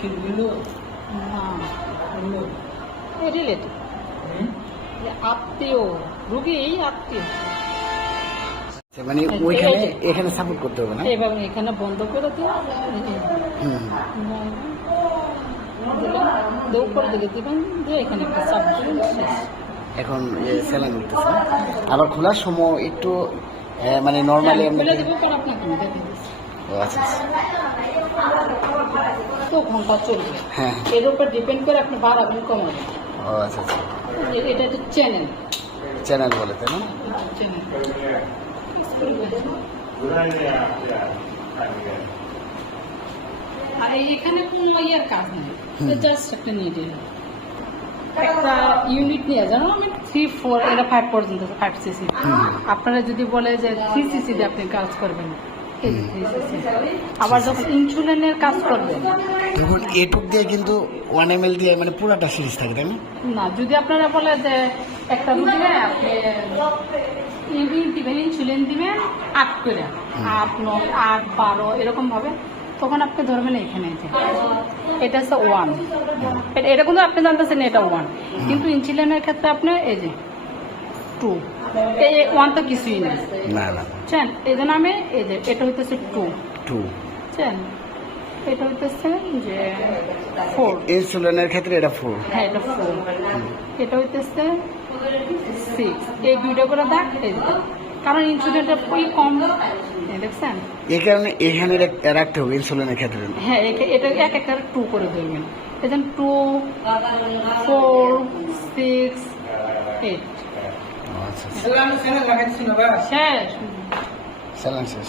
কি বললো না রিলেটিভ আত্মীয় রুগী আত্মীয় মানে ওইখানে এখানে সাপোর্ট করতে হবে না এবার এখানে বন্ধ করে দিয়ে উপর দিকে দিবেন দিয়ে এখানে একটা চাপ দিবেন শেষ। এখন স্যালাইন উঠতেছে আবার খোলার সময় একটু মানে নর্মালি খুলে দেবো পর আপনাকে আমি দেখে দিচ্ছি আচ্ছা তো ঘন্টা চলবে হ্যাঁ এর উপর ডিপেন্ড করে আপনি বাড়াবেন কমাবেন ও আচ্ছা আচ্ছা এটা হচ্ছে চ্যানেল চ্যানেল বলে তাই না চ্যানেল আর এখানে কোনো ইয়ার কাজ নেই জাস্ট একটা নিডেল একটা ইউনিট নিয়ে জানো আমি 3-4 এটা 5 পর্যন্ত 5 সিসি আপনারা যদি বলে যে 3 সিসি দিয়ে আপনি কাজ করবেন এই 3 সিসি আবার যখন ইনসুলিনের কাজ করবেন দেখুন এটুক দিয়ে কিন্তু 1 ml দিয়ে মানে পুরোটা সিরিজ থাকে তাই না না যদি আপনারা বলে যে একটা রুগীকে আপনি দিবেন ইনসুলিন দিবেন 8 করে 8 9 8 12 এরকম ভাবে তখন আপনি ধরবেন এখানে যে এটা হচ্ছে 1 এটা কিন্তু আপনি জানতেছেন এটা 1 কিন্তু ইনসুলিনের ক্ষেত্রে আপনি এই যে 2 এই 1 তো কিছুই না না না বুঝছেন এই জন্য আমি এই যে এটা হইতেছে 2 2 বুঝছেন এটা হইতেছে যে 4 ইনসুলিনের ক্ষেত্রে এটা 4 হ্যাঁ এটা 4 এটা হইতেছে 6 এই দুইটা করে দেখ এই যে কারণ ইনসুলিনটা খুবই কম দেখছেন এই কারণে এখানে রাখতে হবে ইনসুলিনের ক্ষেত্রে হ্যাঁ এটা এক একটা 2 করে ধরবেন এখানে 2 4 6 8 আচ্ছা স্যালাইন লাগাচ্ছি না ভাই শেষ স্যালাইন শেষ